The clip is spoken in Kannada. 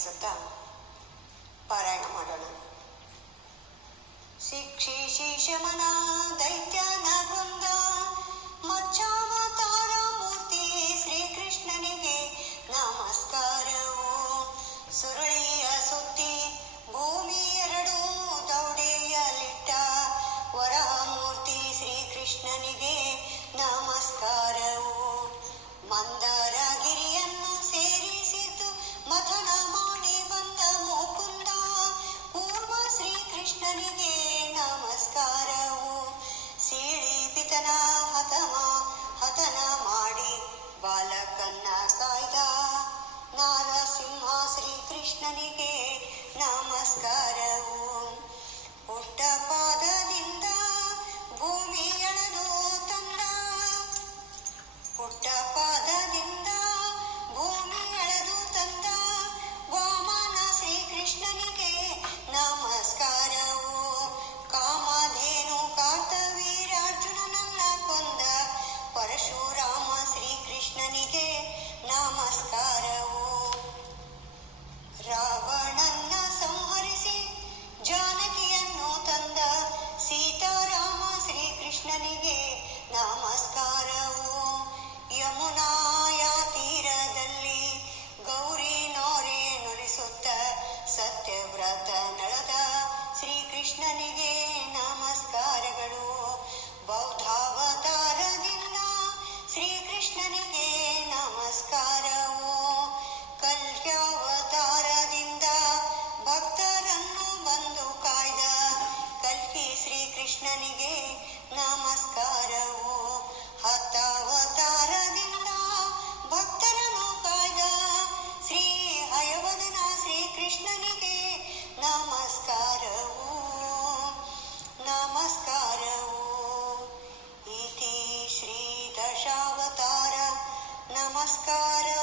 ಸ್ಮರಿಸುತ್ತಾ ಪಾರಾಯಣ ಮಾಡೋಣ. ಶಿಕ್ಷಿಶಿಶಮನ ದೈತ್ಯನ ಬೃಂದ ಮಚ್ಚಾವತಾರ ಮೂರ್ತಿ ಶ್ರೀಕೃಷ್ಣನಿಗೆ ನಮಸ್ಕಾರವು. ಸುರುಳಿಯ ಸುತ್ತಿ ಭೂಮಿ ಎರಡು ದೌಡೆಯಲಿಟ್ಟ ವರಮೂರ್ತಿ ಶ್ರೀಕೃಷ್ಣನಿಗೆ ನಮಸ್ಕಾರವು. ಮಂದರಗಿರಿಯನ್ನು ಸೇರಿಸಿದ್ದು ಮಥನ ಮಾಡಿ ಬಂದ ಮುಕುಂದ ಪೂರ್ವ ಶ್ರೀಕೃಷ್ಣನಿಗೆ ನಮಸ್ಕಾರವು. ಸೀಳಿಪಿತನ ಹತನ ಮಾಡಿ ಬಾಲಕನ್ನ ಕಾಯ್ದ ನಾರಸಿಂಹ ಶ್ರೀಕೃಷ್ಣನಿಗೆ ನಮಸ್ಕಾರವು. ಪುಟ್ಟ ಪಾದದಿಂದ ಭೂಮಿ ಎಳೆದು ತಂದ ವಾಮನ ಶ್ರೀಕೃಷ್ಣನಿಗೆ ನಮಸ್ಕಾರವು. ಕಾಮಧೇನು ಕಾರ್ತವೀರ್ಯಾರ್ಜುನನನ್ನ ಕೊಂದ ಪರಶುರಾಮ ಶ್ರೀಕೃಷ್ಣನಿಗೆ ನಮಸ್ಕಾರವು. ರಾವಣನ್ನ ಸಂಹರಿಸಿ ಜಾನಕಿಯನ್ನು ತಂದ ಸೀತಾರಾಮ ಶ್ರೀಕೃಷ್ಣನಿಗೆ ನಮಸ್ಕಾರವು. ಯಮುನಾಯ ತೀರದಲ್ಲಿ ಗೌರಿ ನೋರೆ ನುಡಿಸುತ್ತ ಸತ್ಯವ್ರತ ನಳದ ಶ್ರೀಕೃಷ್ಣನಿಗೆ ನಮಸ್ಕಾರಗಳು. ಬೌದ್ಧಾವತಾರದಿಂದ ಶ್ರೀಕೃಷ್ಣನಿಗೆ ನಮಸ್ಕಾರವು. ಕಲ್ಯಾವತಾರದಿಂದ ಭಕ್ತರನ್ನು ಬಂದು ಕಾಯ್ದ ಕಲ್ಕಿ ಶ್ರೀಕೃಷ್ಣನಿಗೆ ನಮಸ್ಕಾರವು. ಹತ್ತಾವತಾರದಿಂದ ಭಕ್ತರನ್ನು ಕಾಯ್ದ ಶ್ರೀ ಹಯವದನ ಶ್ರೀಕೃಷ್ಣನಿಗೆ ನಮಸ್ಕಾರವು. ಇತಿ ಶ್ರೀ ದಶಾವತಾರ ನಮಸ್ಕಾರ.